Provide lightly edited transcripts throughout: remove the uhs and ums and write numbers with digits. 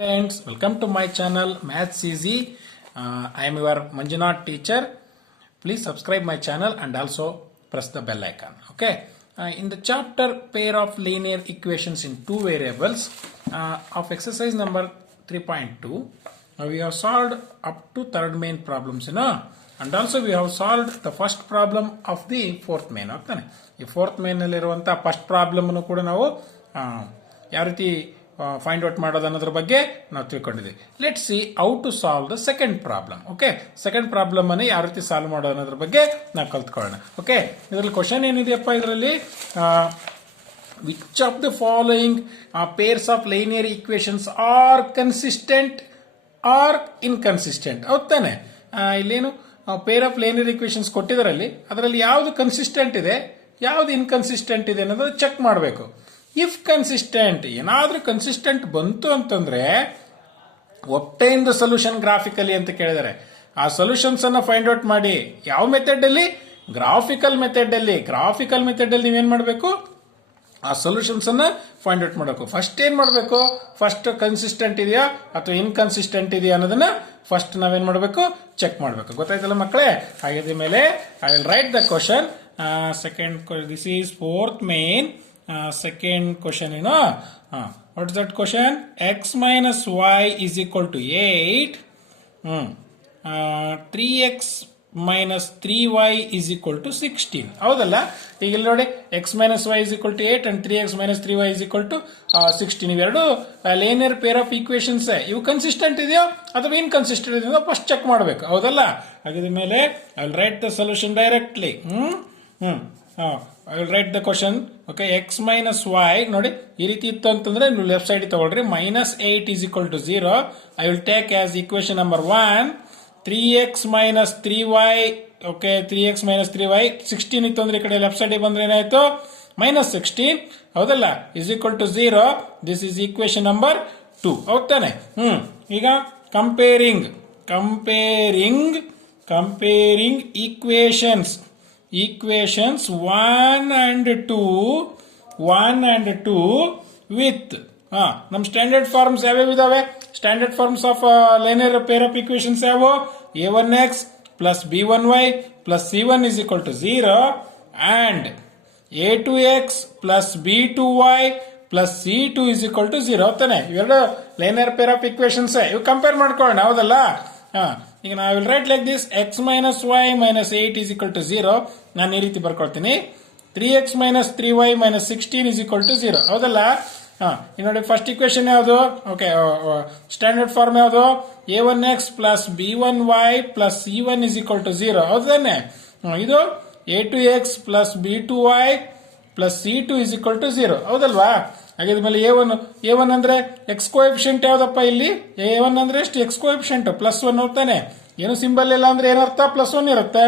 Friends, welcome to my channel Maths Easy. I am your Manjunath teacher. Please subscribe my channel and also press the bell icon. Okay. In the chapter pair of linear equations in two variables of exercise number 3.2, we have solved up to third main problems, and also we have solved the first problem of the fourth main. Okay. ಈ fourth ಮೇನ್ನಲ್ಲಿರುವಂಥ first ಪ್ರಾಬ್ಲಮ್ನು ಕೂಡ ನಾವು ಯಾವ ರೀತಿ find out ಮಾಡೋದು ಅನ್ನೋದ್ರ ಬಗ್ಗೆ ನಾವು ತಿಳ್ಕೊಂಡಿದ್ದೀವಿ. Let see how to solve the second problem. Okay, second problem ಅನ್ನು ಯಾವ ರೀತಿ ಸಾಲ್ವ್ ಮಾಡೋದು ಅನ್ನೋದ್ರ ಬಗ್ಗೆ ನಾವು ಕಲ್ತ್ಕೊಳ್ಳೋಣ. ಓಕೆ, ಇದರಲ್ಲಿ ಕ್ವಶನ್ ಏನಿದೆಯಪ್ಪ, ಇದರಲ್ಲಿ which of the following pairs of linear equations are consistent or inconsistent. ಹೌದ್ ತಾನೆ? ಇಲ್ಲೇನು ಪೇರ್ ಆಫ್ ಲೈನಿಯರ್ ಈಕ್ವೇಶನ್ಸ್ ಕೊಟ್ಟಿದ್ದರಲ್ಲಿ ಅದರಲ್ಲಿ ಯಾವುದು ಕನ್ಸಿಸ್ಟೆಂಟ್ ಇದೆ, ಯಾವ್ದು ಇನ್ಕನ್ಸಿಸ್ಟೆಂಟ್ ಇದೆ ಅನ್ನೋದು ಚೆಕ್ ಮಾಡಬೇಕು. ಇಫ್ ಕನ್ಸಿಸ್ಟೆಂಟ್, ಏನಾದ್ರೂ ಕನ್ಸಿಸ್ಟೆಂಟ್ ಬಂತು ಅಂತಂದ್ರೆ ಒಬ್ಟೈನ್ ದ ಸೊಲ್ಯೂಷನ್ ಗ್ರಾಫಿಕಲಿ ಅಂತ ಕೇಳಿದ್ದಾರೆ. ಆ ಸೊಲ್ಯೂಷನ್ಸ್ ಅನ್ನ ಫೈಂಡ್ ಔಟ್ ಮಾಡಿ. ಯಾವ ಮೆಥಡ್ ಅಲ್ಲಿ? ಗ್ರಾಫಿಕಲ್ ಮೆಥಡ್ ಅಲ್ಲಿ. ಗ್ರಾಫಿಕಲ್ ಮೆಥಡ್ ಅಲ್ಲಿ ನೀವೇನ್ ಮಾಡಬೇಕು? ಆ ಸೊಲ್ಯೂಷನ್ಸ್ ಅನ್ನ ಫೈಂಡ್ ಔಟ್ ಮಾಡಬೇಕು. ಫಸ್ಟ್ ಏನ್ ಮಾಡಬೇಕು? ಫಸ್ಟ್ ಕನ್ಸಿಸ್ಟೆಂಟ್ ಇದೆಯಾ ಅಥವಾ ಇನ್ಕನ್ಸಿಸ್ಟೆಂಟ್ ಇದೆಯಾ ಅನ್ನೋದನ್ನ ಫಸ್ಟ್ ನಾವೇನ್ ಮಾಡಬೇಕು? ಚೆಕ್ ಮಾಡಬೇಕು. ಗೊತ್ತಾಯ್ತಲ್ಲ ಮಕ್ಕಳೇ? ಹಾಗಿದ ಮೇಲೆ I will write the question. Second, this is fourth main. Second question, what is that question? X minus y is equal to 8. 3x minus 3y is equal to 16. ಹೌದಲ್ಲ? ಈಗ ಇಲ್ಲಿ ನೋಡಿ, x minus y is equal to 8 and 3x minus 3y is equal to 16. ಇವೆರಡು linear pair of equations. ಇವು consistent ಇದೆಯೋ ಅಥವಾ inconsistent ಇದೆಯೋ first check ಮಾಡಬೇಕು. ಹೌದಲ್ಲ? ಹಾಗಿದ ಮೇಲೆ I will write the solution directly. I will write the question. Okay, x minus y, ನೋಡಿ ಈ ರೀತಿ ಇತ್ತು ಅಂತಂದ್ರೆ ನೀವು ಲೆಫ್ಟ್ ಸೈಡ್ ತಗೊಳ್ರಿ. -8 is equal to 0. I will take as equation number 1. 3x minus 3y. Okay, 3x minus 3y. 16 ಇತ್ತು ಅಂದ್ರೆ ಈ ಕಡೆ ಲೆಫ್ಟ್ ಸೈಡ್ ಬಂದ್ರೆ ಏನಾಯ್ತು? -16. ಹೌದಲ್ಲ? is equal to 0. This is equation number 2. ಹೌದಾನೆ? ಈಗ comparing equations 1 and 2 with ನಮ್ಮ ಸ್ಟ್ಯಾಂಡರ್ಡ್ ಫಾರ್ಮ್ಸ್ ಯಾವ್ಯಾವ ಇದಾವೆ? Standard forms of linear pair of equations ಯಾವು? a1x plus b1y plus c1 is equal to 0 and a2x plus b2y plus c2 is equal to 0. ತಾನೆ? ಇವೆರಡು ಲೈನಿಯರ್ pair of equations. ಇವು compare ಮಾಡ್ಕೊಳ್ಳೋಣ. ಹೌದಲ್ಲ? ಈಗ I will write like this. x minus y minus 8 is equal to 0. ನಾನು ಈ ರೀತಿ ಬರ್ಕೊಳ್ತೀನಿ. 3x minus 3y minus 16 is equal to 0. ಹೌದಲ್ಲ? ನೋಡಿ, ಫಸ್ಟ್ ಇಕ್ವೇಶನ್ ಯಾವುದು? ಓಕೆ, ಸ್ಟ್ಯಾಂಡರ್ಡ್ ಫಾರ್ಮ್ ಯಾವುದು? a1x plus b1y plus c1 is equal to 0. ಹೌದಾನೆ? ಇದು a2x plus b2y plus c2 is equal to 0. ಹೌದಲ್ವಾ? ಹಾಗಿದ್ಮೇಲೆ a1 ಅಂದ್ರೆ ಎಕ್ಸ್ ಕೋಎಫಿಷಿಯಂಟ್ ಯಾವ್ದಪ್ಪ ಇಲ್ಲಿ? a1 ಅಂದ್ರೆ ಎಷ್ಟು? ಎಕ್ಸ್ ಕೋಎಫಿಷಿಯಂಟ್ +1 ಹೋಗ್ತಾನೆ. ಏನು ಸಿಂಬಲ್ ಇಲ್ಲ ಅಂದ್ರೆ ಏನರ್ಥ? +1 ಇರುತ್ತೆ.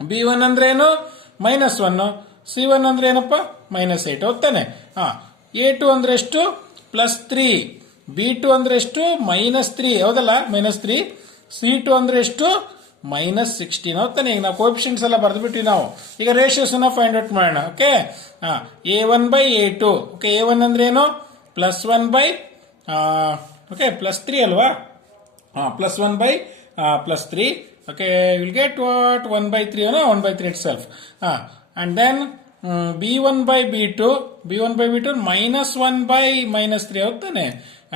b1 ಅಂದ್ರೆ ಏನು? -1. c1 ಅಂದ್ರೆ ಏನಪ್ಪ? -8 ಹೋಗ್ತಾನೆ. a2 ಅಂದ್ರೆ ಎಷ್ಟು? +3. b2 ಅಂದ್ರೆ ಎಷ್ಟು? -3. ಹೌದಲ್ಲ? -3. c2 ಅಂದ್ರೆ ಎಷ್ಟು? -16 ಹೋಗ್ತಾನೆ. ಈಗ ನಾವು ಕೋಎಫಿಷಿಯಂಟ್ಸ್ ಎಲ್ಲ ಬರೆದ್ಬಿಟ್ವಿ ನಾವು. ಈಗ ರೇಷಿಯೋಸ್ ಅನ್ನ ಫೈಂಡ್ ಔಟ್ ಮಾಡೋಣ. Okay, a1/a2. ಓಕೆ, a1 ಅಂದ್ರೆ ಏನು? +1 ಓಕೆ, +3 ಅಲ್ವಾ? +1/+3. Okay, will get what? 1/3 1/3 itself. And then b1/b2 -1/-3 ಹೋಗ್ತಾನೆ.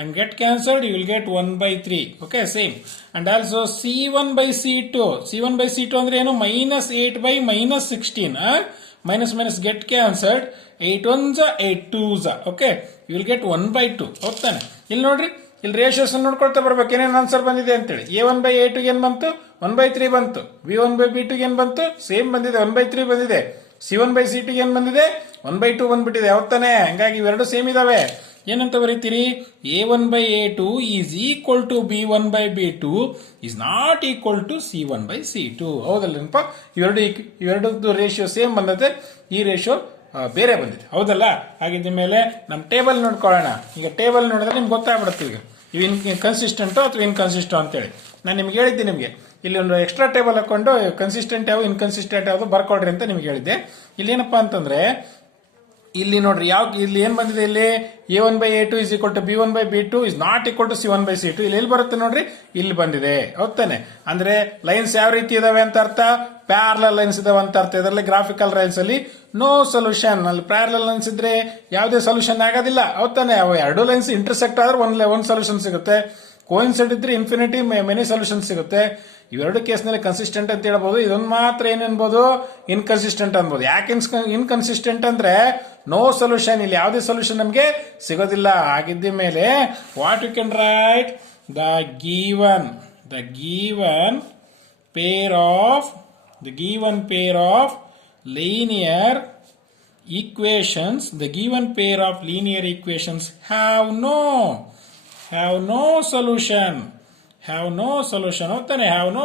and get cancelled, you will get 1/3. okay, same. And also c1/c2 ಅಂದ್ರೆ ಏನು? -8/-16. minus get cancelled. 8 1s 8 2s. okay, you will get 1/2. ಹೋಗ್ತಾನೆ. ಇಲ್ಲಿ ನೋಡ್ರಿ, ಇಲ್ಲಿ ರೇಷಿಯೋಸ್ ನೋಡ್ಕೊಳ್ತಾ ಬರ್ಬೇಕು ಏನೇನು ಆನ್ಸರ್ ಬಂದಿದೆ ಅಂತೇಳಿ. a1/a2 ಏನ್ ಬಂತು? 1/3 ಬಂತು. b1/b2 ಏನ್ ಬಂತು? ಸೇಮ್ ಬಂದಿದೆ, 1/3 ಬಂದಿದೆ. c1/c2 ಏನ್ ಬಂದಿದೆ? 1/2 ಬಂದ್ಬಿಟ್ಟಿದೆ. ಯಾವತ್ತಾನೆ? ಹಂಗಾಗಿ ಇವೆರಡು ಸೇಮ್ ಇದಾವೆ. ಏನಂತ ಬರೀತೀರಿ? a1/a2 is equal to b1/b2 is not equal to c1/c2. ಹೌದಲ್ಲಪ್ಪ? ಇವೆರಡು ರೇಷಿಯೋ ಸೇಮ್ ಬಂದತೆ, ಈ ರೇಷಿಯೋ ಬೇರೆ ಬಂದಿದೆ. ಹೌದಲ್ಲ? ಹಾಗಿದ್ದ ಮೇಲೆ ನಮ್ಮ ಟೇಬಲ್ ನೋಡ್ಕೊಳ್ಳೋಣ. ಈಗ ಟೇಬಲ್ ನೋಡಿದ್ರೆ ನಿಮ್ಗೆ ಗೊತ್ತಾಗ್ಬಿಡುತ್ತೆ ಈಗ ಇವು ಕನ್ಸಿಸ್ಟೆಂಟು ಅಥವಾ ಇನ್ಕನ್ಸಿಸ್ಟೆಂಟ್ ಅಂತೇಳಿ. ನಾನು ನಿಮ್ಗೆ ಹೇಳಿದ್ದೆ, ನಿಮಗೆ ಇಲ್ಲಿ ಒಂದು ಎಕ್ಸ್ಟ್ರಾ ಟೇಬಲ್ ಹಾಕೊಂಡು ಕನ್ಸಿಸ್ಟೆಂಟ್ ಯಾವುದು ಇನ್ಕನ್ಸಿಸ್ಟೆಂಟ್ ಯಾವುದು ಬರ್ಕೊಳ್ರಿ ಅಂತ ನಿಮ್ಗೆ ಹೇಳಿದ್ದೆ. ಇಲ್ಲಿ ಏನಪ್ಪಾ ಅಂತಂದ್ರೆ ಇಲ್ಲಿ ನೋಡ್ರಿ ಇಲ್ಲಿ ಏನ್ ಬಂದಿದೆ ಇಲ್ಲಿ a1/a2 is equal to b1/b2 is not equal to c1/c2 ಇಲ್ಲಿ ಎಲ್ಲಿ ಬರುತ್ತೆ ನೋಡ್ರಿ ಇಲ್ಲಿ ಬಂದಿದೆ ಹೌದಾನೆ ಅಂದ್ರೆ ಲೈನ್ಸ್ ಯಾವ ರೀತಿ ಇದಾವೆ ಅಂತ ಅರ್ಥ ಪ್ಯಾರಲಲ್ ಲೈನ್ಸ್ ಇದಾವೆ ಅಂತ ಅರ್ಥ ಇದರಲ್ಲಿ ಗ್ರಾಫಿಕಲ್ ಲೈನ್ಸ್ ಅಲ್ಲಿ ನೋ ಸೊಲ್ಯೂಷನ್ ಅಲ್ಲಿ ಪ್ಯಾರಲಲ್ ಲೈನ್ಸ್ ಇದ್ರೆ ಯಾವುದೇ ಸೊಲ್ಯೂಷನ್ ಆಗೋದಿಲ್ಲ ಹೌದಾನೆ ಅವು ಎರಡು ಲೈನ್ಸ್ ಇಂಟರ್ಸೆಕ್ಟ್ ಆದ್ರೆ ಒಂದ್ ಸೊಲ್ಯೂಷನ್ ಸಿಗುತ್ತೆ ಕೋಇನ್ಸಿಡೆಂಟ್ ಇದ್ರೆ ಇನ್ಫಿನಿಟಿ ಮೆನಿ ಸೊಲ್ಯೂಷನ್ ಸಿಗುತ್ತೆ ಇವೆರಡು ಕೇಸ್ನಲ್ಲಿ ಕನ್ಸಿಸ್ಟೆಂಟ್ ಅಂತ ಹೇಳ್ಬೋದು ಇದೊಂದು ಮಾತ್ರ ಏನ್ ಅನ್ಬೋದು ಇನ್ಕನ್ಸಿಸ್ಟೆಂಟ್ ಅನ್ಬೋದು ಯಾಕೆ ಇನ್ಕನ್ಸಿಸ್ಟೆಂಟ್ ಅಂದ್ರೆ ನೋ ಸೊಲ್ಯೂಷನ್ ಇಲ್ಲಿ ಯಾವುದೇ ಸೊಲ್ಯೂಷನ್ ನಮಗೆ ಸಿಗೋದಿಲ್ಲ ಆಗಿದ್ದ ಮೇಲೆ what you can write the given pair of linear equations have no solution ಹೋಗ್ತಾನೆ have no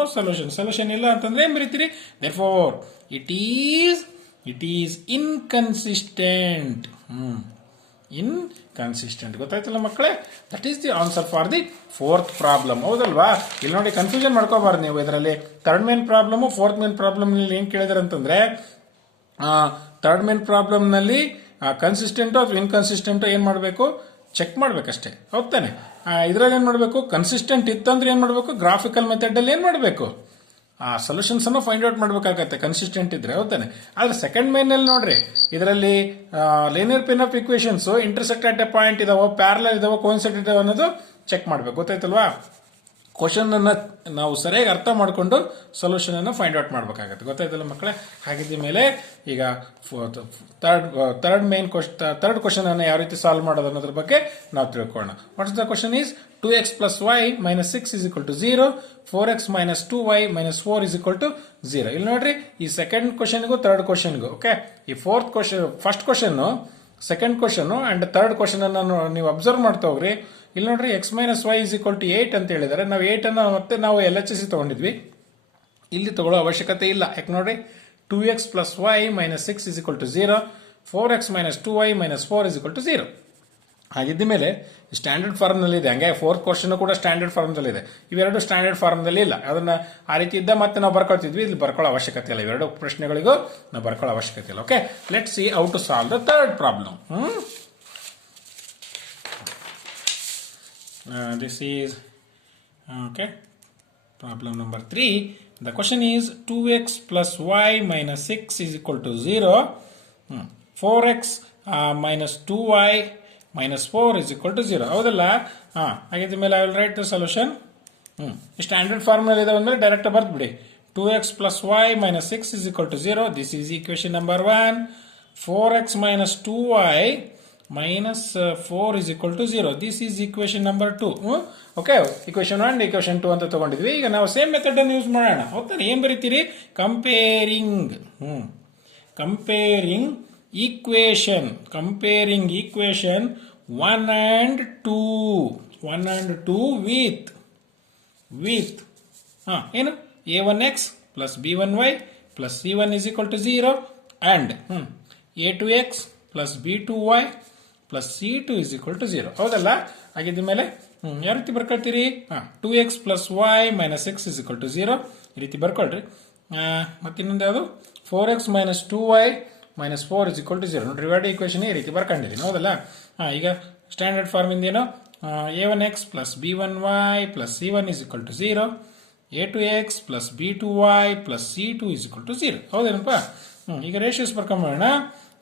solution ಇಲ್ಲ ಅಂತಂದ್ರೆ ಏನ್ ಬರೀತೀರಿ therefore it is inconsistent ಗೊತ್ತಾಯ್ತಲ್ಲ ಮಕ್ಕಳೇ that is the answer for the fourth problem ಹೌದಲ್ವಾ ಇಲ್ಲಿ ನೋಡಿ ಕನ್ಫ್ಯೂಷನ್ ಮಾಡ್ಕೋಬಾರ್ದು ನೀವು ಇದರಲ್ಲಿ third main problem fourth main problem ನಲ್ಲಿ ಏನ್ ಕೇಳಿದಾರೆ ಅಂತಂದ್ರೆ ಥರ್ಡ್ ಮೇನ್ ಪ್ರಾಬ್ಲಮ್ ನಲ್ಲಿ ಕನ್ಸಿಸ್ಟೆಂಟ್ ಅಥವಾ ಇನ್ಕನ್ಸಿಸ್ಟೆಂಟ್ ಏನ್ ಮಾಡಬೇಕು ಚೆಕ್ ಮಾಡ್ಬೇಕಷ್ಟೇ ಹೌದಾನೆ ಇದ್ರಲ್ಲಿ ಏನ್ ಮಾಡಬೇಕು ಕನ್ಸಿಸ್ಟೆಂಟ್ ಇತ್ತಂದ್ರೆ ಏನ್ ಮಾಡಬೇಕು ಗ್ರಾಫಿಕಲ್ ಮೆಥಡ್ ಅಲ್ಲಿ ಏನ್ ಮಾಡಬೇಕು ಆ ಸೊಲ್ಯೂಷನ್ಸ್ ಅನ್ನು ಫೈಂಡ್ ಔಟ್ ಮಾಡಬೇಕಾಗತ್ತೆ ಕನ್ಸಿಸ್ಟೆಂಟ್ ಇದ್ರೆ ಹೌದಾನೆ ಆದ್ರೆ ಸೆಕೆಂಡ್ ಮೇನ್ ನಲ್ಲಿ ನೋಡ್ರಿ ಇದರಲ್ಲಿ linear pair of equations intersect at a point ಇದಾವೋ ಪ್ಯಾರಲಲ್ ಇದಾವೋ ಕೋಇನ್ಸಿಡೆಂಟ್ ಇದಾವೋ ಅನ್ನೋದು ಚೆಕ್ ಮಾಡ್ಬೇಕು ಗೊತ್ತಾಯ್ತಲ್ವಾ ಕ್ವಶನ್ ಅನ್ನ ನಾವು ಸರಿಯಾಗಿ ಅರ್ಥ ಮಾಡಿಕೊಂಡು ಸೊಲ್ಯೂಷನ್ ಅನ್ನು ಫೈಂಡ್ ಔಟ್ ಮಾಡಬೇಕಾಗತ್ತೆ ಗೊತ್ತಾಯ್ತಲ್ಲ ಮಕ್ಕಳೇ ಹಾಗಿದ್ದ ಮೇಲೆ ಈಗ ಥರ್ಡ್ ಕ್ವಶನ್ ಅನ್ನು ಯಾವ ರೀತಿ ಸಾಲ್ವ್ ಮಾಡೋದು ಅನ್ನೋದ್ರ ಬಗ್ಗೆ ನಾವು ತಿಳ್ಕೊಳ್ಳೋಣ what's the question is 2x plus y minus 6 is equal to 0 4x minus 2y minus 4 is equal to 0 ಇಲ್ಲಿ ನೋಡ್ರಿ ಈ ಸೆಕೆಂಡ್ ಕ್ವಶನ್ಗೂ ಥರ್ಡ್ ಕ್ವಶನ್ಗೂ ಓಕೆ ಈ first question second question and third question ಅನ್ನು ನೀವು ಅಬ್ಸರ್ವ್ ಮಾಡ್ತಾ ಹೋಗ್ರಿ ಇಲ್ಲಿ ನೋಡ್ರಿ x minus y is equal to 8 ಅಂತ ಹೇಳಿದ್ದಾರೆ ನಾವು 8 ಅನ್ನ ಮತ್ತೆ ನಾವು LHS ತಗೊಂಡಿದ್ವಿ ಇಲ್ಲಿ ತಗೊಳ್ಳೋ ಅವಶ್ಯಕತೆ ಇಲ್ಲ ಯಾಕೆ ನೋಡ್ರಿ 2x plus y minus 6 is equal to 0 4x minus 2y minus 4 is equal to 0 ಹಾಗಿದ್ದ ಮೇಲೆ ಸ್ಟ್ಯಾಂಡರ್ಡ್ ಫಾರ್ಮ್ ನಲ್ಲಿ ಇದೆ ಹಂಗೆ ಫೋರ್ತ್ ಕ್ವಶನ್ ಕೂಡ ಸ್ಟ್ಯಾಂಡರ್ಡ್ ಫಾರ್ಮ್ ದಲ್ಲಿ ಇದೆ ಇವೆರಡು ಸ್ಟ್ಯಾಂಡರ್ಡ್ ಫಾರ್ಮ್ ದಲ್ಲಿ ಇಲ್ಲ ಅದನ್ನ ಆ ರೀತಿ ಇದ್ದ ಮತ್ತೆ ನಾವು ಬರ್ಕೊಳ್ತಿದ್ವಿ ಇಲ್ಲಿ ಬರ್ಕೊಳ್ಳೋ ಅವಶ್ಯಕತೆ ಇಲ್ಲ ಇವೆರಡು ಪ್ರಶ್ನೆಗಳಿಗೂ ನಾವು ಬರ್ಕೊಳ್ಳೋ ಅವಶ್ಯಕತೆ ಇಲ್ಲ okay let see how to solve the third problem this is okay problem number 3 the question is 2x plus y minus 6 is equal to 0 4x minus 2y minus 4 is equal to 0 ಹೌದಲ್ಲ ಹಾಗಿದ್ದ ಮೇಲೆ I will write the solution standard form ನಲ್ಲಿ ಇದೆ ಅಂದ್ರೆ direct ಬರ್ದ್ಬಿಡಿ 2x plus y minus 6 is equal to 0 this is equation number 1 4x minus 2y minus 4 is equal to 0 this is equation number 2 okay equation 1 equation 2 ಅಂತ ತಗೊಂಡಿದ್ವಿ ಈಗ ನಾವು same method ಅನ್ನು use ಮಾಡೋಣ ಹೌದಾನೆ ಏನ್ ಬರೀತೀರಿ ಕಂಪೇರಿಂಗ್ equation 1 and 2 with ಏನು a1x plus b1y plus c1 is equal to 0 and a2x plus b2y plus c2 is equal to 0 ಹೌದಲ್ಲ ಹಾಗಿದ್ದ ಮೇಲೆ ಯಾವ ರೀತಿ ಬರ್ಕೊಳ್ತೀರಿ 2x plus y minus 6 is equal to 0 ಈ ರೀತಿ ಬರ್ಕೊಳ್ರಿ ಮತ್ತೆ ಇನ್ನೊಂದು ಯಾವುದು 4x minus 2y minus 4 is equal to 0 ನೋಡಿ ರಿವರ್ಡ್ ಈಕ್ವೇಶನ್ ಈ ರೀತಿ ಬರ್ಕೊಂಡಿದ್ದೀನಿ ಹೌದಲ್ಲ ಈಗ ಸ್ಟ್ಯಾಂಡರ್ಡ್ ಫಾರ್ಮ್ ಇಂದೇನು a1x plus b1y plus c1 is equal to 0 a2x plus b2y plus c2 is equal to 0 ಹೌದೇನಪ್ಪ ಈಗ ರೇಷಿಯೋಸ್ ಬರ್ಕೊಂಬೋಣ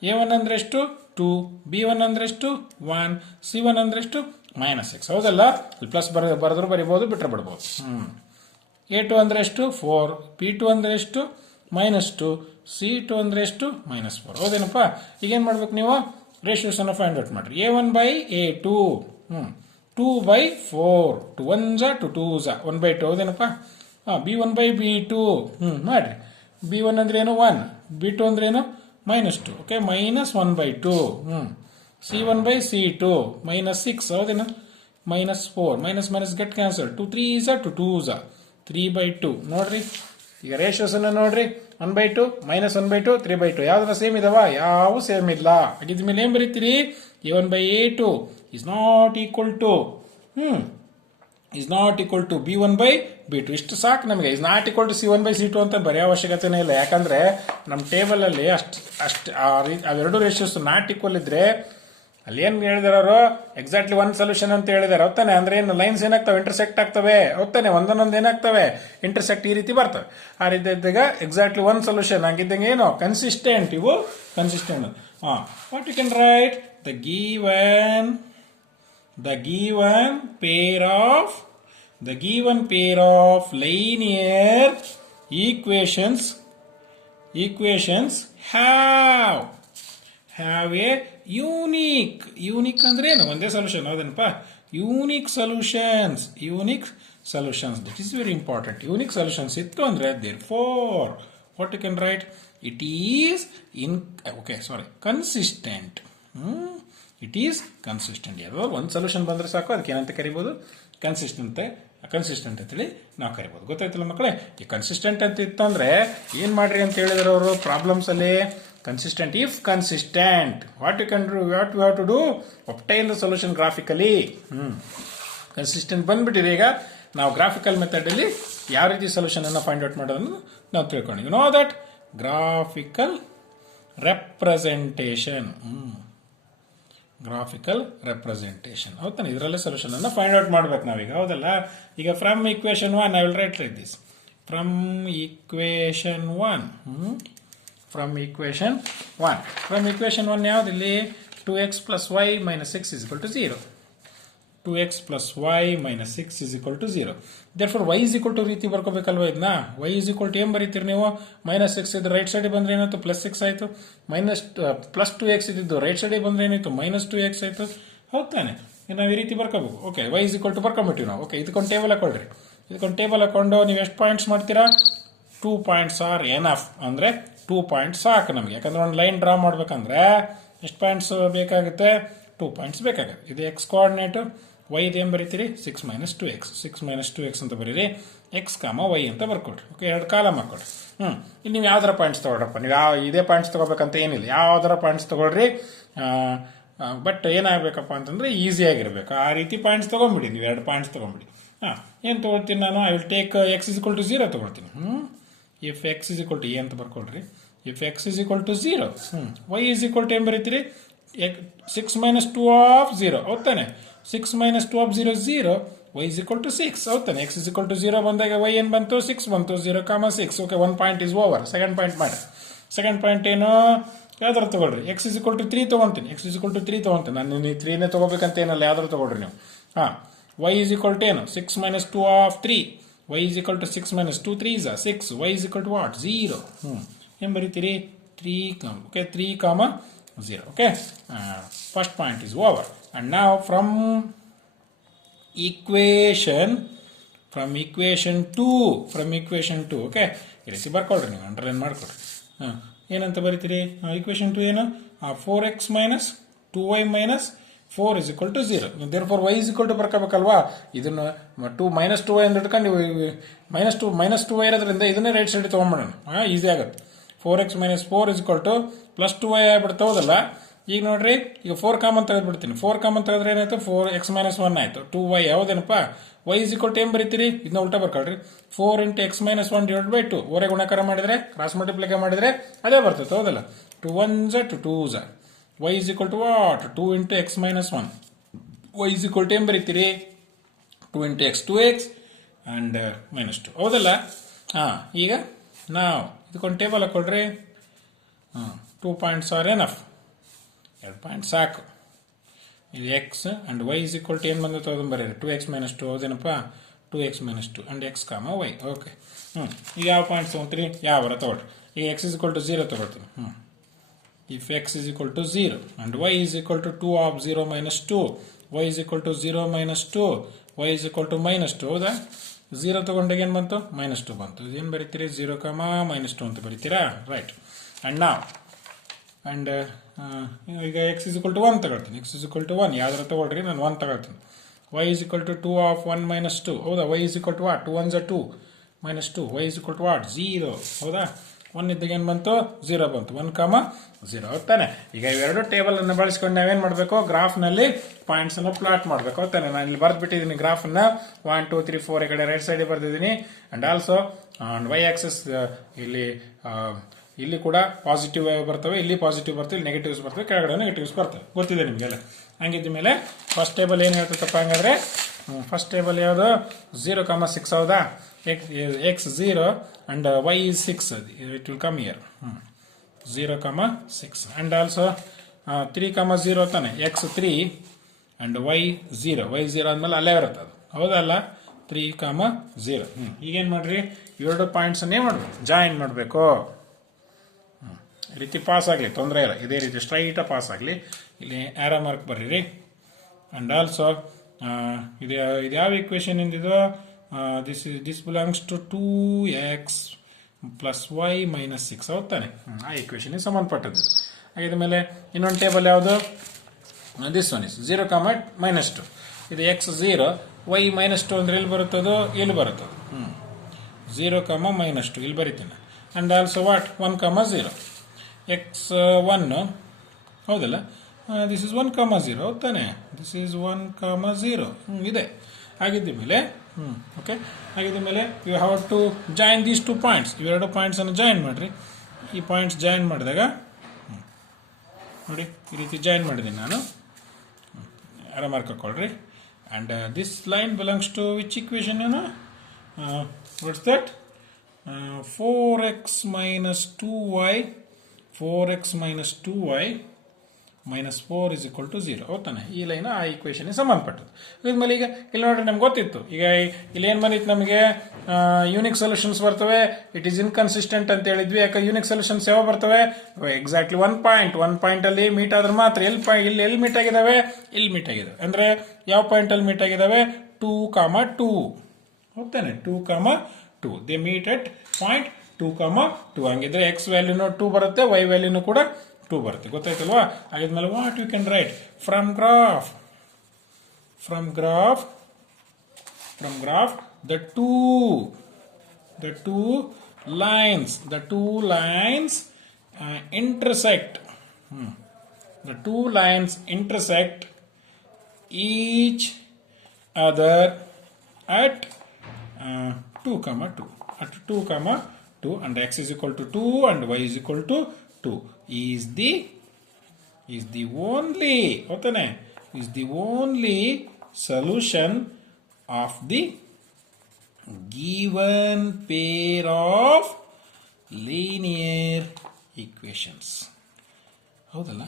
a1 ಅಂದ್ರೆ ಎಷ್ಟು 2 b1 ಅಂದ್ರೆ ಎಷ್ಟು 1 c1 ಅಂದ್ರೆ ಎಷ್ಟು -6 ಹೌದಲ್ಲ ಪ್ಲಸ್ ಬರೆದ್ರು ಬರಿಬಹುದು ಬಿಟ್ರೆ ಬಿಡಬಹುದು a2 ಅಂದ್ರೆ ಎಷ್ಟು 4 b2 ಅಂದ್ರೆ ಎಷ್ಟು -2 c2 ಅಂದ್ರೆ ಎಷ್ಟು -4 ಹೌದೇನಪ್ಪ ಈಗ ಏನ್ ಮಾಡ್ಬೇಕು ನೀವು ರೇಷಿಯೋಸ್ ಅನ್ನು ಫೈಂಡ್ ಔಟ್ ಮಾಡ್ರಿ a1 by a2 2 by 4 2 1s 2 2s 1 by 2 ಹೌದೇನಪ್ಪ b1 by b2 ಮಾಡ್ರಿ b1 ಅಂದ್ರೆ ಏನು 1 b2 ಅಂದ್ರೆ ಏನು -2 okay -1 by 2 c1 by c2 -6 ಹೌದೇನು -4 get cancel 2 3s 2 2s 3 by 2 ನೋಡ್ರಿ ಈಗ ರೇಷಿಯೋಸ್ ಅನ್ನು ನೋಡ್ರಿ 1 by 2 -1 by 2 3 by 2 ಯಾವ್ದಾರ ಸೇಮ್ ಇದಾವ ಯಾವ ಸೇಮ್ ಇಲ್ಲ ಹಾಗಿದ್ದ ಮೇಲೆ ಏನ್ ಬರೀತೀರಿ a1 by a2 is not equal to is not equal to b1 by b2 ಇಷ್ಟು ಸಾಕು ನಮಗೆ. is not equal to c1 by c2 ಅಂತ ಬರೆಯೋ ಅವಶ್ಯಕತೆನೇ ಇಲ್ಲ. ಯಾಕಂದ್ರೆ ನಮ್ಮ ಟೇಬಲ್ ಅಲ್ಲಿ ಅವೆರಡು ರೇಷಿಯೋಸ್ ನಾಟ್ ಈಕ್ವಲ್ ಇದ್ರೆ ಅಲ್ಲಿ ಏನ್ ಹೇಳಿದಾರೆ ಅವರು ಎಕ್ಸಾಕ್ಟ್ಲಿ ಒನ್ ಸೊಲ್ಯೂಷನ್ ಅಂತ ಹೇಳಿದಾರೆ. ಹೊತ್ತಾನೆ ಅಂದ್ರೆ ಏನು ಲೈನ್ಸ್ ಏನಾಗ್ತವೆ ಇಂಟರ್ಸೆಕ್ಟ್ ಆಗ್ತವೆ. ಹೊತ್ತಾನೆ ಒಂದೊಂದೊಂದು ಏನಾಗ್ತವೆ ಇಂಟರ್ಸೆಕ್ಟ್ ಈ ರೀತಿ ಬರ್ತವೆ. ಆ ರೀತಿ ಇದ್ದಾಗ ಎಕ್ಸಾಕ್ಟ್ಲಿ ಒನ್ ಸೊಲ್ಯೂಷನ್ ಆಗಿದ್ದಂಗೆ ಏನು ಕನ್ಸಿಸ್ಟೆಂಟ್. ಇವು consistent. What you can write the given pair of linear equations have a unique ಅಂದ್ರೆ ಏನು ಒಂದೇ ಸೊಲ್ಯೂಷನ್. ಹೌದೇನಪ್ಪ? Unique solutions. That is very important. Unique solutions ಇತ್ತು ಅಂದ್ರೆ therefore what you can write, it is consistent. It is consistent. ಯಾವ್ದೋ ಒಂದು solution ಬಂದ್ರೆ ಸಾಕು, ಅದಕ್ಕೆ ಏನಂತ ಕರಿಬಹುದು, ಕನ್ಸಿಸ್ಟೆಂಟ್ ಅಂತೇಳಿ ನಾವು ಕರಿಬಹುದು. ಗೊತ್ತಾಯ್ತಲ್ಲ ಮಕ್ಕಳೇ? ಈ ಕನ್ಸಿಸ್ಟೆಂಟ್ ಅಂತ ಇತ್ತಂದ್ರೆ ಏನ್ ಮಾಡ್ರಿ ಅಂತ ಹೇಳಿದ್ರೆ ಅವರು ಪ್ರಾಬ್ಲಮ್ಸ್ ಅಲ್ಲಿ consistent. If consistent what you have to do, obtain the solution graphically. Consistent ಬಂದ್ಬಿಟ್ಟಿದೆ. ಈಗ ನಾವು ಗ್ರಾಫಿಕಲ್ ಮೆಥಡ್ ಅಲ್ಲಿ ಯಾವ ರೀತಿ ಸೊಲ್ಯೂಷನ್ ಅನ್ನ ಫೈಂಡ್ ಔಟ್ ಮಾಡೋದನ್ನು ನಾವು ತಿಳ್ಕೊಂಡು, you know that graphical representation. ಹೌದಾನೆ? ಇದರಲ್ಲೇ ಸೊಲ್ಯೂಷನ್ ಅನ್ನ ಫೈಂಡ್ ಔಟ್ ಮಾಡ್ಬೇಕು ನಾವೀಗ. ಹೌದಲ್ಲ? ಈಗ from equation 1 I will write like this. From equation 1 ಯಾವ್ದಿಲ್ಲಿ 2x plus y minus 6 is equal to 0. 2x plus y minus 6 is equal to 0. Therefore y is equal to ರೀತಿ ಬರ್ಕೋಬೇಕಲ್ವ ಇದನ್ನ. y is equal to ಏನ್ ಬರೀತೀರಿ ನೀವು? Minus 6 ಇದ್ದು right side ಬಂದ್ರೆ ಏನಾಯ್ತು? Plus 6 ಆಯ್ತು. Plus 2x ಇದ್ದು ರೈಟ್ ಸೈಡ್ ಬಂದ್ರೆ ಏನಾಯ್ತು? ಮೈನಸ್ 2x ಆಯ್ತು. ಹೌದಾನೆ? ನಾವು ಈ ರೀತಿ ಬರ್ಕೋಬೇಕು. Okay, y is equal to ಬರ್ಕೊಂಬಿಟ್ಟಿವಿ ನಾವು. ಓಕೆ, ಇದಕ್ಕೊಂದು ಟೇಬಲ್ ಹಾಕೊಳ್ರಿ. ಹಾಕೊಂಡು ನೀವು ಎಷ್ಟು ಪಾಯಿಂಟ್ಸ್ ಮಾಡ್ತೀರಾ? 2 ಪಾಯಿಂಟ್ಸ್ ಆರ್ ಎನಫ್. ಅಂದ್ರೆ 2 ಪಾಯಿಂಟ್ಸ್ ಸಾಕು ನಮಗೆ. ಯಾಕಂದ್ರೆ ಒಂದು ಲೈನ್ ಡ್ರಾ ಮಾಡ್ಬೇಕಂದ್ರೆ ಎಷ್ಟು ಪಾಯಿಂಟ್ಸ್ ಬೇಕಾಗುತ್ತೆ? 2 ಪಾಯಿಂಟ್ಸ್ ಬೇಕಾಗುತ್ತೆ. ಇದು ಎಕ್ಸ್ ಕೋಆರ್ಡಿನೇಟ್, y ಇದೇನು ಬರೀತೀರಿ? 6 minus 2x ಅಂತ ಬರೀರಿ. x, y ಅಂತ ಬರ್ಕೊಡ್ರಿ. Okay, 2 column ಹಾಕೊಡ್ರಿ. ಇಲ್ಲಿ ನೀವು ಯಾವ್ದಾರ ಪಾಯಿಂಟ್ಸ್ ತಗೊಳ್ರಪ್ಪ. ನೀವು ಇದೇ ಪಾಯಿಂಟ್ಸ್ ತಗೋಬೇಕಂತ ಏನಿಲ್ಲ, ಯಾವ್ದಾರ ಪಾಯಿಂಟ್ಸ್ ತಗೊಳ್ರಿ. ಬಟ್ ಏನಾಗಬೇಕಪ್ಪ ಅಂತಂದ್ರೆ ಈಸಿ ಆಗಿರ್ಬೇಕು. ಆ ರೀತಿ ಪಾಯಿಂಟ್ಸ್ ತಗೊಂಡ್ಬಿಡಿ. ನೀವು 2 ಪಾಯಿಂಟ್ಸ್ ತಗೊಂಡ್ಬಿಡಿ. ಏನು ತಗೊಳ್ತೀನಿ ನಾನು? I will take x is equal to 0 ತಗೊಳ್ತೀನಿ. If x is equal to a ಅಂತ ಬರ್ಕೊಳ್ರಿ. If x is equal to 0, y is equal to ಏನ್ ಬರೀತೀರಿ? 6 minus 2 of 0. ಹೌದಾನೆ? 6 minus 2 of 0 is 0. y is equal to 6. ಹೌದಾನೆ? x is equal to 0 ಬಂದಾಗ y ಏನ್ ಬಂತು? 6 ಬಂತು. 0, 6. Okay, 1 point is over. Second point ಮಾಡಿ. Second point ಏನು? ಯಾವ್ದಾರು ತಗೊಳ್ರಿ. x is equal to 3 ತಗೊಂತೀನಿ. ನಾನು ನೀವು 3ನೇ ತಗೋಬೇಕಂತ ಏನಲ್ಲ, ಯಾವ್ದಾರು ತಗೊಳ್ರಿ ನೀವು. y is equal to ಏನು? 6 minus 2 of 3. y is equal to 6 minus 2 3s are 6. y is equal to what? 0. ಏನ್ ಬರೀತೀರಿ? 3, okay, 3, 0. Okay, first point is over. And now from equation 2, okay, ಈ ರೀತಿ ಬರ್ಕೊಳ್ರಿ. ನೀವು ಅಂಡರ್ಲೈನ್ ಮಾಡ್ಕೊಳ್ರಿ. ಏನಂತ ಬರೀತೀರಿ? ಈಕ್ವೇಶನ್ 2 ಏನು? 4x minus 2y minus 4 is equal to 0. Therefore y is equal to ಬರ್ಕೋಬೇಕಲ್ವಾ? ಇದನ್ನು minus 2y ಅಂತ ಇಟ್ಕೊಂಡು ನೀವು minus 2y ಇರೋದ್ರಿಂದ ಇದನ್ನೇ ರೈಟ್ ಸೈಡ್ ತಗೊಂಡ್ಬಿಡೋಣ. ಈಸಿ ಆಗುತ್ತೆ. 4x minus 4 is equal to plus 2y ಆಗ್ಬಿಡ್ತಾ. ಹೌದಲ್ಲ? ಈಗ ನೋಡ್ರಿ, ಈಗ 4 ಕಾಮನ್ ತೆಗೆದ್ಬಿಡ್ತೀನಿ. 4 ಕಾಮನ್ ತೆಗೆದ್ರೆ ಏನಾಯ್ತು? 4x minus 1 ಆಯ್ತು. 2y ಹೌದೇನಪ್ಪ? y is equal to ಏನ್ ಬರೀತೀರಿ? ಇದನ್ನ ಉಲ್ಟಾ ಬರ್ಕೊಳ್ರಿ. 4 into x minus 1 divided by 2. ಓರೆ ಗುಣಾಕಾರ ಮಾಡಿದ್ರೆ, ಕ್ರಾಸ್ ಮಲ್ಟಿಪ್ಲಿಕೇ ಮಾಡಿದ್ರೆ ಅದೇ ಬರ್ತದೆ. ಹೌದಲ್ಲ? 2 1s are 2 2s are. y is equal to what? 2 into x minus 1. y is equal to ಏನ್ ಬರೀತೀರಿ? 2 into x 2x and minus 2. ಹೌದಲ್ಲ? ಈಗ ನಾವು ಇದಕ್ಕೊಂದು ಟೇಬಲ್ ಹಾಕೊಳ್ರಿ. 2 ಪಾಯಿಂಟ್ಸ್ ಆರ್ ಎನಫ್. 2 ಪಾಯಿಂಟ್ ಸಾಕು. ಇದು x and y is equal to ಏನು ಬಂದಿತ್ತು ಅದನ್ನು ಬರೀರಿ. 2x minus 2 ಹೌದೇನಪ್ಪ? 2x minus 2 and x, y. Okay, ಈಗ ಯಾವ ಪಾಯಿಂಟ್ಸ್ ತೊಗೊಳ್ತೀರಿ? ಯಾವ ತಗೊಳ್ರಿ. ಈಗ x is equal to 0 ತಗೊಳ್ತೀನಿ. If x is equal to 0 and y is equal to 2 of 0 minus 2, y is equal to 0 minus 2, y is equal to minus 2. ಹೌದಾ? 0 ತಗೊಂಡಾಗ ಏನು ಬಂತು? minus 2 ಬಂತು. ಏನು ಬರೀತೀರಿ? 0, minus 2 ಅಂತ ಬರೀತೀರಾ? ರೈಟ್. ಅಂಡ್ ಈಗ x is equal to 1 ತಗೊಳ್ತೀನಿ. x is equal to 1 ಯಾವ್ದಾರ ತಗೊಳ್ರಿ, ನಾನು 1 ತಗೊಳ್ತೀನಿ. y is equal to 2 of 1 minus 2. ಹೌದಾ? y is equal to what? 2 1s are 2 minus 2. y is equal to what? 0. ಹೌದಾ? 1 ಇದ್ದಾಗ ಏನು ಬಂತು 0 ಬಂತು 1,0 ಹೋಗ್ತಾನೆ. ಈಗ ಇವೆರಡು ಟೇಬಲ್ ಅನ್ನು ಬಳಸ್ಕೊಂಡು ನಾವೇನ್ ಮಾಡಬೇಕು, ಗ್ರಾಫ್ನಲ್ಲಿ ಪಾಯಿಂಟ್ಸ್ ಅನ್ನು ಪ್ಲಾಟ್ ಮಾಡಬೇಕು. ಹೋಗ್ತಾನೆ. ನಾನು ಇಲ್ಲಿ ಬರ್ದ್ಬಿಟ್ಟಿದ್ದೀನಿ ಗ್ರಾಫ್ ಅನ್ನ 1 2 3 4 ಈ ಕಡೆ ರೈಟ್ ಸೈಡ್ ಬರ್ದಿದ್ದೀನಿ. ಅಂಡ್ ಆಲ್ಸೋ ವೈ ಆಕ್ಸಿಸ್ ಇಲ್ಲಿ ಕೂಡ ಪಾಸಿಟಿವ್ ಬರ್ತವೆ, ಇಲ್ಲಿ ಪಾಸಿಟಿವ್ ಬರ್ತವೆ, ಇಲ್ಲಿ ನೆಗೆಟಿವ್ಸ್ ಬರ್ತವೆ, ಕೆಳಗಡೆ ನೆಗೆಟಿವ್ಸ್ ಬರ್ತವೆ. ಗೊತ್ತಿದೆ ನಿಮಗೆಲ್ಲ. ಹಂಗಿದ್ದ ಮೇಲೆ ಫಸ್ಟ್ ಟೇಬಲ್ ಏನು ಹೇಳ್ತಪ್ಪ ಹಂಗಾದ್ರೆ, ಫಸ್ಟ್ ಟೇಬಲ್ ಯಾವುದು 0,6 ಹೌದಾ. X 0 and Y is 6. It will come here 0,6 and also 3,0 ತಾನೆ. X 3 and Y 0. ವೈ 0 ಆದ್ಮೇಲೆ ಅಲ್ಲೇ ಇರುತ್ತೆ ಅದು, ಹೌದಲ್ಲ. 3,0. ಈಗೇನು ಮಾಡ್ರಿ, ಇವೆರಡು ಪಾಯಿಂಟ್ಸ್ ಅನ್ನೇ ಮಾಡ್ಬೇಕು, ಜಾಯಿನ್ ಮಾಡಬೇಕು. ಈ ರೀತಿ ಪಾಸ್ ಆಗಲಿ, ತೊಂದರೆ ಇಲ್ಲ. ಇದೇ ರೀತಿ ಸ್ಟ್ರೈಟ್ ಪಾಸ್ ಆಗಲಿ. ಇಲ್ಲಿ ಆರೋ ಮಾರ್ಕ್ ಬರೀರಿ. ಅಂಡ್ ಆಲ್ಸೋ ಇದು ಯಾವ ಇಕ್ವೇಶನ್ ಇಂದಿದು, this belongs to 2x plus y minus 6 ಹೌದಾನೆ. ಆ ಇಕ್ವೇಶನ್ ಸಂಬಂಧಪಟ್ಟದ್ದು. ಹಾಗಿದ ಮೇಲೆ ಇನ್ನೊಂದು ಟೇಬಲ್ ಯಾವುದು, ದಿಸ್ ಒನ್ ಇಸ್ 0,-2. ಇದು ಎಕ್ಸ್ 0 ವೈ -2 ಅಂದ್ರೆ ಎಲ್ಲಿ ಬರುತ್ತದು, ಇಲ್ಲಿ ಬರುತ್ತದು. 0,-2 ಇಲ್ಲಿ ಬರೀತೀನಿ. And also what 1,0. ಎಕ್ಸ್ 1 ಹೌದಲ್ಲ, ದಿಸ್ ಇಸ್ 1,0 ಹೌದಾನೆ. ದಿಸ್ ಈಸ್ 1,0 ಇದೆ. ಹಾಗಿದ್ದ ಮೇಲೆ ಓಕೆ, ಹಾಗಿದ್ದ ಮೇಲೆ you have to join these 2 points. ಇವೆರಡು ಪಾಯಿಂಟ್ಸ್ ಅನ್ನು ಜಾಯಿನ್ ಮಾಡ್ರಿ. ಈ ಪಾಯಿಂಟ್ಸ್ ಜಾಯಿನ್ ಮಾಡಿದಾಗ ನೋಡಿ ಈ ರೀತಿ ಜಾಯಿನ್ ಮಾಡಿದ್ದೀನಿ ನಾನು. ಆರೋ ಮಾರ್ಕ್ ಹಾಕೊಳ್ರಿ. And this line belongs to which equation, what's that, 4x minus 2y, 4x minus 2y minus 4 is equal to 0 ಹೌದಾನೆ. ಈ ಲೈನ್ ಆ ಈಕ್ವೇಶನ್ ಸಂಬಂಧಪಟ್ಟದ್ದು. ಇದ್ಮೇಲೆ ಈಗ ಇಲ್ಲಿ ನೋಡ್ರಿ ನಮ್ಗೆ ಗೊತ್ತಿತ್ತು. ಈಗ ಇಲ್ಲಿ ಏನ್ ಬಂದಿತ್ತು ನಮಗೆ, ಯೂನಿಕ್ ಸೊಲ್ಯೂಷನ್ಸ್ ಬರ್ತವೆ. ಇಟ್ ಈಸ್ ಇನ್ಕನ್ಸಿಸ್ಟೆಂಟ್ ಅಂತ ಹೇಳಿದ್ವಿ. ಯಾಕೆ ಯೂನಿಕ್ ಸೊಲ್ಯೂಷನ್ಸ್ ಯಾವ ಬರ್ತವೆ, ಎಕ್ಸಾಕ್ಟ್ಲಿ 1 ಪಾಯಿಂಟ್ ಅಲ್ಲಿ ಮೀಟ್ ಆದ್ರೆ ಮಾತ್ರ. ಎಲ್ಲಿ ಮೀಟ್ ಆಗಿದಾವೆ, ಇಲ್ಲಿ ಮೀಟ್ ಆಗಿದಾವೆ. ಅಂದ್ರೆ ಯಾವ ಪಾಯಿಂಟ್ ಅಲ್ಲಿ ಮೀಟ್ ಆಗಿದಾವೆ, 2,2 ಹೌದಾನೆ. 2,2 ದೇ ಮೀಟ್ ಅಟ್ ಪಾಯಿಂಟ್ 2,2. ಹಂಗಿದ್ರೆ ಎಕ್ಸ್ ವ್ಯಾಲ್ಯೂನು 2 ಬರುತ್ತೆ, ವೈ ವ್ಯಾಲ್ಯೂನು ಕೂಡ 2 ಬರುತ್ತೆ. ಗೊತ್ತಾಯ್ತಲ್ವಾ. ಹಾಗಿದ್ಮೇಲೆ what you can write, from graph the two lines intersect. The two lines intersect each other at 2,2. At 2,2 and x is equal to 2 and y is equal to 2 is the only solution of the given pair of linear equations. ಹೌದಲ್ಲ,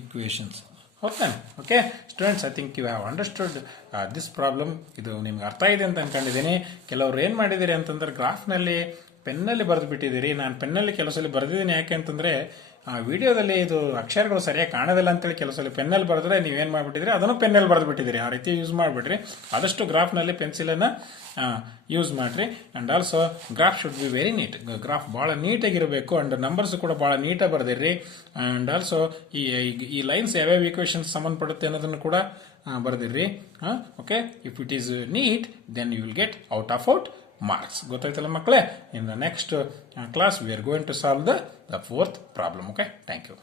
equations. Okay students, I think you have understood this problem. ಇದು ನಿಮ್ಗೆ ಅರ್ಥ ಇದೆ ಅಂತ ಅನ್ಕೊಂಡಿದ್ದೀನಿ. ಕೆಲವ್ರು ಏನು ಮಾಡಿದಿರಿ ಅಂತಂದ್ರೆ, ಗ್ರಾಫ್ನಲ್ಲಿ ಪೆನ್ನಲ್ಲಿ ಬರೆದು ಬಿಟ್ಟಿದ್ದೀರಿ. ನಾನು ಪೆನ್ನಲ್ಲಿ ಕೆಲವು ಸಲ ಬರೆದಿದ್ದೀನಿ. ಯಾಕೆ ಅಂತಂದ್ರೆ ಆ ವಿಡಿಯೋದಲ್ಲಿ ಇದು ಅಕ್ಷರಗಳು ಸರಿಯಾಗಿ ಕಾಣೋದಿಲ್ಲ ಅಂತೇಳಿ ಕೆಲವು ಸಲ ಪೆನ್ನಲ್ಲಿ ಬರೆದ್ರೆ ನೀವೇನು ಮಾಡಿಬಿಟ್ಟಿದ್ರಿ, ಅದನ್ನು ಪೆನ್ನಲ್ಲಿ ಬರೆದು ಬಿಟ್ಟಿದ್ದೀರಿ. ಆ ರೀತಿ ಯೂಸ್ ಮಾಡಿಬಿಡ್ರಿ. ಆದಷ್ಟು ಗ್ರಾಫ್ನಲ್ಲಿ ಪೆನ್ಸಿಲನ್ನು ಯೂಸ್ ಮಾಡಿರಿ. And also graph should be very neat. Graph ಭಾಳ ನೀಟಾಗಿರಬೇಕು. ಅಂಡ್ ನಂಬರ್ಸ್ ಕೂಡ ಭಾಳ ನೀಟಾಗಿ ಬರೆದಿರ್ರಿ. ಅಂಡ್ ಆಲ್ಸೋ ಈ ಲೈನ್ಸ್ ಯಾವ್ಯಾವ ಈಕ್ವೇಷನ್ಸ್ ಸಂಬಂಧಪಡುತ್ತೆ ಅನ್ನೋದನ್ನು ಕೂಡ ಬರೆದಿರ್ರಿ. Okay, if it is neat then you will get out marks. ಗೊತ್ತಾಯ್ತಲ್ಲ ಮಕ್ಕಳೇ. In the next class we are going to solve the 4th problem. Okay, thank you.